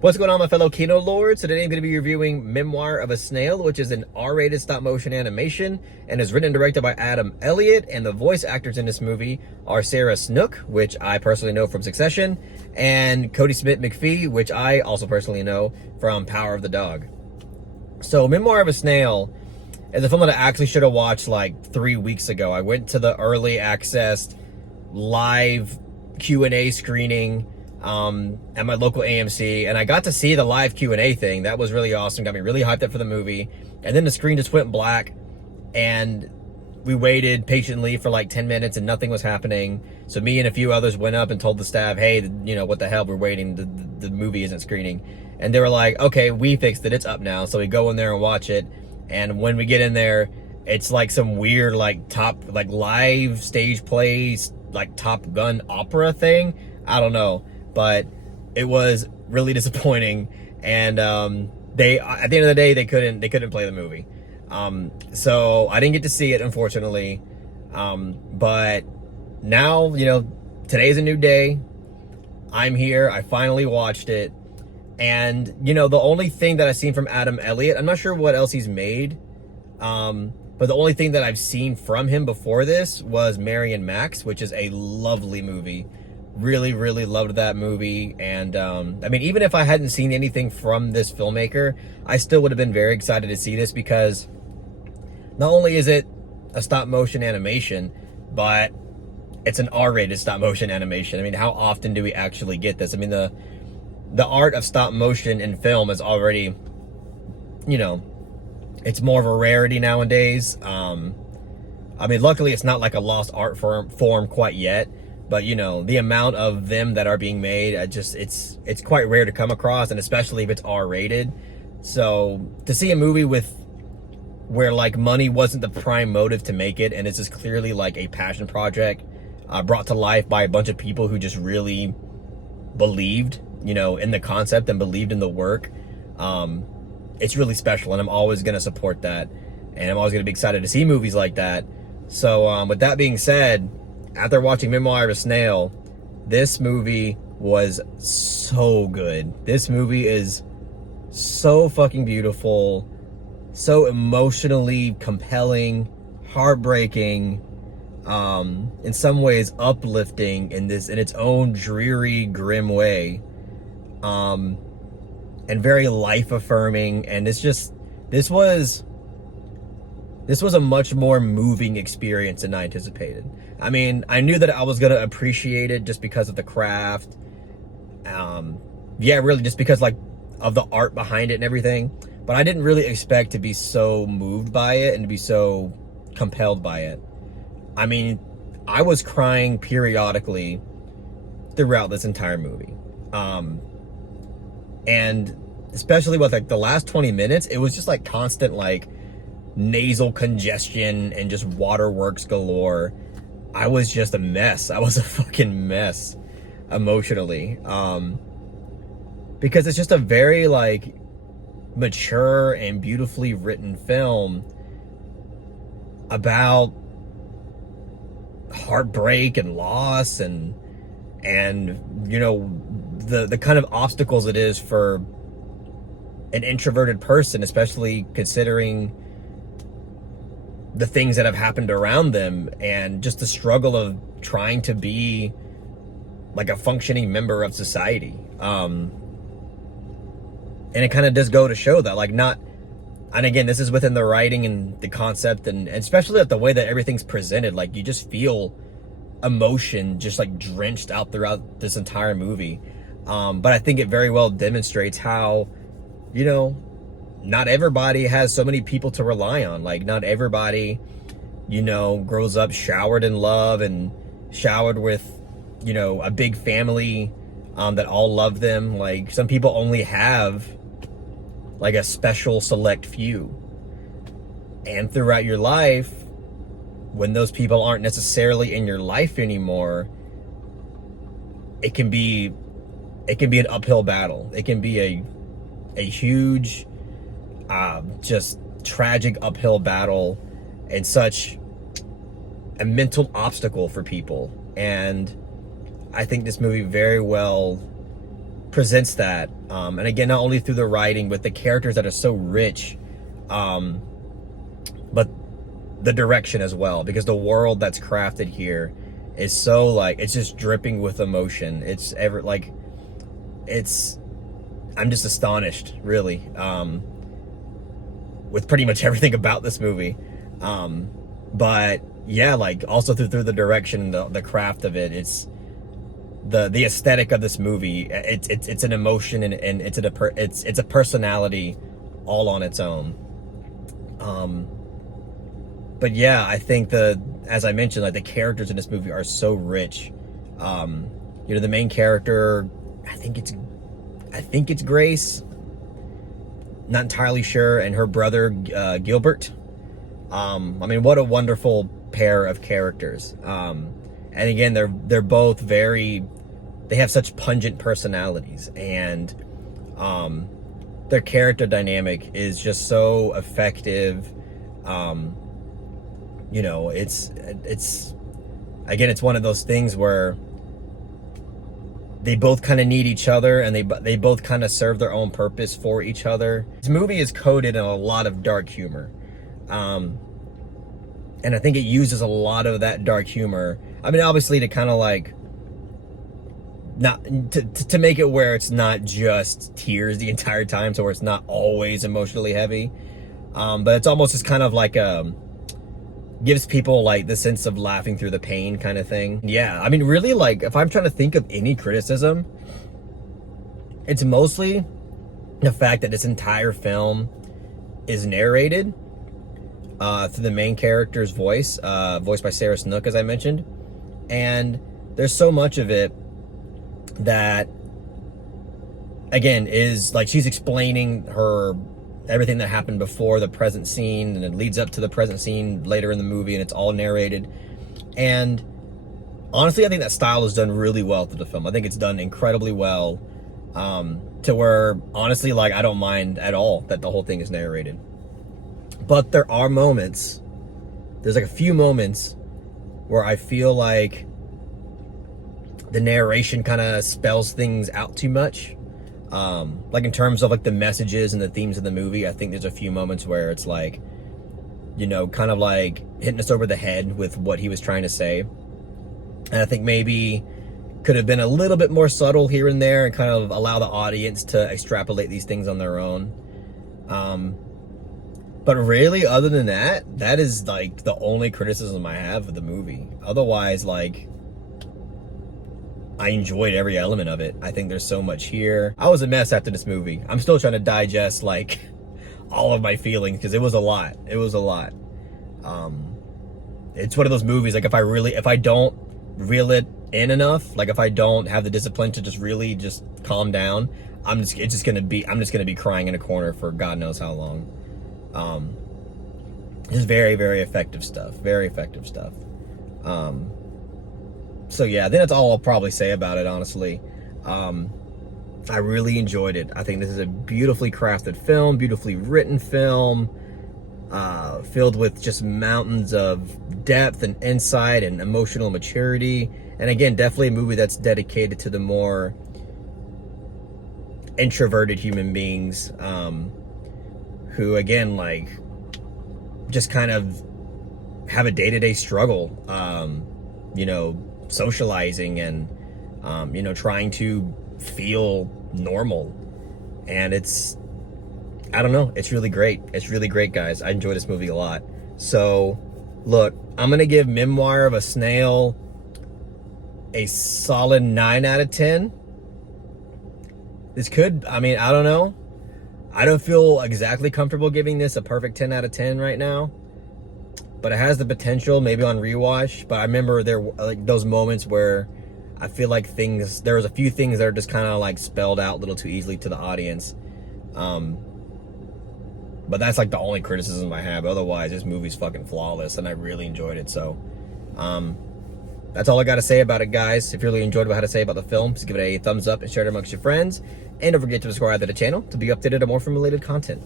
What's going on, my fellow Kino Lords? So today I'm going to be reviewing Memoir of a Snail, which is an R-rated stop-motion animation and is written and directed by Adam Elliott, and the voice actors in this movie are Sarah Snook, which I personally know from Succession, and Cody Smith-McPhee, which I also personally know from Power of the Dog. So Memoir of a Snail is a film that I actually should have watched like 3 weeks ago. I went to the early access live Q&A screening at my local AMC, and I got to see the live Q&A thing. That was really awesome, got me really hyped up for the movie. And then the screen just went black, and we waited patiently for like 10 minutes and nothing was happening. So me and a few others went up and told the staff, hey, you know, what the hell, we're waiting, the movie isn't screening. And they were like, okay, we fixed it, it's up now. So we go in there and watch it, and when we get in there, it's like some weird like live stage plays, like Top Gun opera thing. I don't know, but it was really disappointing, and they, at the end of the day, they couldn't play the movie. So I didn't get to see it, unfortunately. But now, you know, today's a new day. I'm here. I finally watched it. And, you know, the only thing that I've seen from Adam Elliott, I'm not sure what else he's made. But the only thing that I've seen from him before this was Mary and Max, which is a lovely movie. Really, really loved that movie. And I mean, even if I hadn't seen anything from this filmmaker, I still would have been very excited to see this, because not only is it a stop motion animation, but it's an R-rated stop motion animation. I mean, how often do we actually get this? I mean, the art of stop motion in film is already, you know, it's more of a rarity nowadays. I mean, luckily it's not like a lost art form quite yet. But, you know, the amount of them that are being made, it's quite rare to come across, and especially if it's R-rated. So to see a movie where like money wasn't the prime motive to make it, and it's just clearly like a passion project brought to life by a bunch of people who just really believed, you know, in the concept and believed in the work, it's really special, and I'm always going to support that, and I'm always going to be excited to see movies like that. So with that being said, after watching Memoir of a Snail, this movie was so good. This movie is so fucking beautiful, so emotionally compelling, heartbreaking, in some ways uplifting in its own dreary, grim way, and very life-affirming. And this was a much more moving experience than I anticipated. I mean, I knew that I was going to appreciate it just because of the craft. Yeah, really just because like of the art behind it and everything. But I didn't really expect to be so moved by it and to be so compelled by it. I mean, I was crying periodically throughout this entire movie. And especially with like the last 20 minutes, it was just like constant like nasal congestion and just waterworks galore. I was just a mess. I was a fucking mess emotionally, because it's just a very like mature and beautifully written film about heartbreak and loss, and you know, the kind of obstacles it is for an introverted person, especially considering the things that have happened around them, and just the struggle of trying to be like a functioning member of society. And it kind of does go to show that like and again, this is within the writing and the concept, and especially the way that everything's presented, like you just feel emotion just like drenched out throughout this entire movie. But I think it very well demonstrates how, you know, not everybody has so many people to rely on. Like, not everybody, you know, grows up showered in love and showered with, you know, a big family that all love them. Like, some people only have like a special select few. And throughout your life, when those people aren't necessarily in your life anymore, it can be an uphill battle. It can be a huge, just tragic uphill battle, and such a mental obstacle for people. And I think this movie very well presents that. And again, not only through the writing, but the characters that are so rich, but the direction as well, because the world that's crafted here is so like, it's just dripping with emotion. I'm just astonished, really, with pretty much everything about this movie. But yeah, like also through the direction, the craft of it, it's the aesthetic of this movie. It's an emotion, and it's a personality all on its own. But yeah, I think as I mentioned, like the characters in this movie are so rich. The main character, I think it's Grace, not entirely sure, and her brother Gilbert. I mean, what a wonderful pair of characters. And again, they're both they have such pungent personalities, and their character dynamic is just so effective. It's one of those things where they both kind of need each other, and they both kind of serve their own purpose for each other. This movie is coated in a lot of dark humor. And I think it uses a lot of that dark humor. I mean, obviously to kind of like, not to make it where it's not just tears the entire time, so where it's not always emotionally heavy. But it's almost just kind of like gives people like the sense of laughing through the pain kind of thing. Yeah, I mean, really, like if I'm trying to think of any criticism, it's mostly the fact that this entire film is narrated through the main character's voiced by Sarah Snook, as I mentioned. And there's so much of it that, again, is like she's explaining everything that happened before the present scene, and it leads up to the present scene later in the movie, and it's all narrated. And honestly, I think that style is done really well through the film. I think it's done incredibly well, to where, honestly, like, I don't mind at all that the whole thing is narrated. But there's like a few moments where I feel like the narration kind of spells things out too much. Like in terms of like the messages and the themes of the movie, I think there's a few moments where it's like, kind of like hitting us over the head with what he was trying to say. And I think maybe could have been a little bit more subtle here and there, and kind of allow the audience to extrapolate these things on their own. But really, other than that, that is like the only criticism I have of the movie. Otherwise, like, I enjoyed every element of it. I think there's so much here. I was a mess after this movie. I'm still trying to digest like all of my feelings, because it was a lot. It was a lot. It's one of those movies, like if I don't reel it in enough, like if I don't have the discipline to just really just calm down, I'm just gonna be crying in a corner for God knows how long. Just very, very effective stuff. Very effective stuff. So yeah, I think that's all I'll probably say about it, honestly. I really enjoyed it. I think this is a beautifully crafted film, beautifully written film, filled with just mountains of depth and insight and emotional maturity. And again, definitely a movie that's dedicated to the more introverted human beings, who, again, like, just kind of have a day-to-day struggle, socializing and, trying to feel normal. And I don't know, it's really great. It's really great, guys. I enjoy this movie a lot. So, look, I'm going to give Memoir of a Snail a solid 9 out of 10. I don't know. I don't feel exactly comfortable giving this a perfect 10 out of 10 right now, but it has the potential, maybe on rewatch. But I remember there were like those moments where I feel like there was a few things that are just kind of like spelled out a little too easily to the audience. But that's like the only criticism I have. Otherwise, this movie's fucking flawless, and I really enjoyed it. So, that's all I got to say about it, guys. If you really enjoyed what I had to say about the film, just give it a thumbs up and share it amongst your friends. And don't forget to subscribe to the channel to be updated on more film-related content.